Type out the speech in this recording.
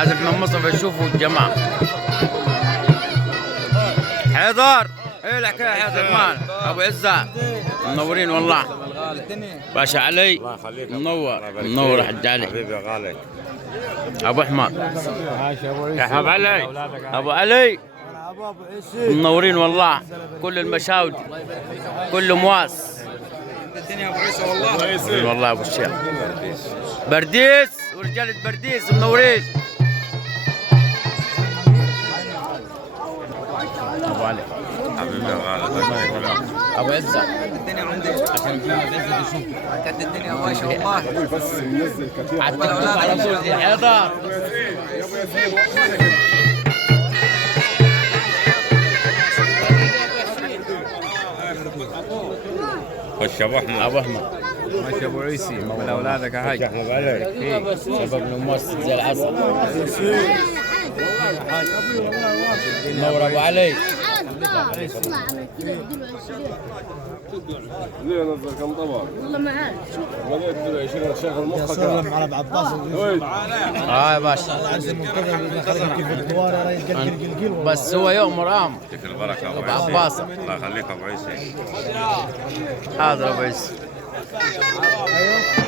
عايزك من مصر يشوفوا الجماعة. حيدر ايه الحكاية يا حيدر مان ابو عزة منورين والله. باشا علي الله يخليك، منور حج علي حبيبي يا غالي. ابو احمد يا حبيب علي ابو علي منورين والله. كل المشاود كل مواس الدنيا ابو عيسى والله. والله ابو الشيخ برديس ورجالة برديس منورين. ابو علي حبيبي يا غالي. ابو عزة الدنيا عندي عشان يجينا عزة يشوف كانت الدنيا ما شاء الله. بس منزل كثير. على طول يا حيدر. خش يا ابو احمد. ابو احمد ماشي ابو عيسى من اولادك يا حاج. احمد عليك. شباب من مؤسسة زي العسل. منور ابو علي. ليه نزل كم طبق؟ والله ما عارف. بديت له 20 شغل مخك. صور مع ابو عباس يا باشا عز المنتظر كيف الدوار يا ريت قلقل بس هو يؤمر امر. يديك البركه ابو ابو عيسى. عباس الله يخليك ابو عيسى. حاضر ابو عيسى. ايوه